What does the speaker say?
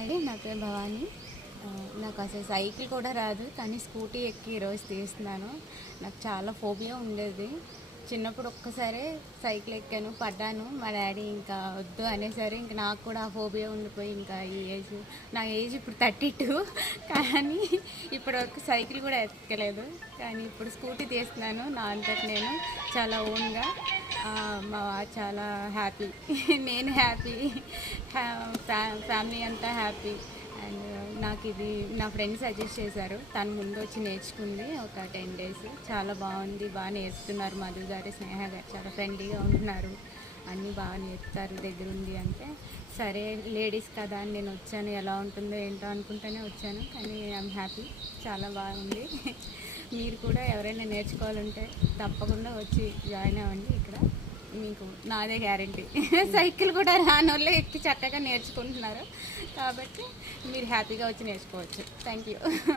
Hi, నా పేరు భవానీ. నాకు అసలు సైకిల్ కూడా రాదు, కానీ స్కూటీ ఎక్కి ఈరోజు తీస్తున్నాను. నాకు చాలా ఫోబియా ఉండేది. చిన్నప్పుడు ఒక్కసారి సైకిల్ ఎక్కాను, పడ్డాను. మా డాడీ ఇంకా వద్దు అనేసరి ఇంకా నాకు కూడా ఆ ఫోబియా ఉండిపోయి ఇంకా నా ఏజ్ ఇప్పుడు 32, కానీ ఇప్పటివరకు సైకిల్ కూడా ఎక్కలేదు. కానీ ఇప్పుడు స్కూటీ తీస్తున్నాను నా అంతటి నేను, చాలా ఓన్గా. మా చాలా హ్యాపీ, నేను హ్యాపీ, ఫ్యామిలీ అంతా హ్యాపీ. అండ్ నాకు ఇది నా ఫ్రెండ్ సజెస్ట్ చేశారు. తను ముందు వచ్చి నేర్చుకుంది ఒక 10 days. చాలా బాగుంది, బాగా నేర్పుతున్నారు. మధు గారు, స్నేహ గారు చాలా ఫ్రెండ్లీగా ఉంటున్నారు, అన్నీ బాగా నేర్పుతారు దగ్గరుండి. అంటే సరే లేడీస్ కదా అని నేను వచ్చాను, ఎలా ఉంటుందో ఏంటో అనుకుంటూనే వచ్చాను. కానీ ఐఎమ్ హ్యాపీ, చాలా బాగుంది. మీరు కూడా ఎవరైనా నేర్చుకోవాలంటే తప్పకుండా వచ్చి జాయిన్ అవ్వండి. ఇక్కడ మీకు నాదే గ్యారంటీ. సైకిల్ కూడా రాని వాళ్ళే ఎక్కి చక్కగా నేర్చుకుంటున్నారు, కాబట్టి మీరు హ్యాపీగా వచ్చి నేర్చుకోవచ్చు. Thank you.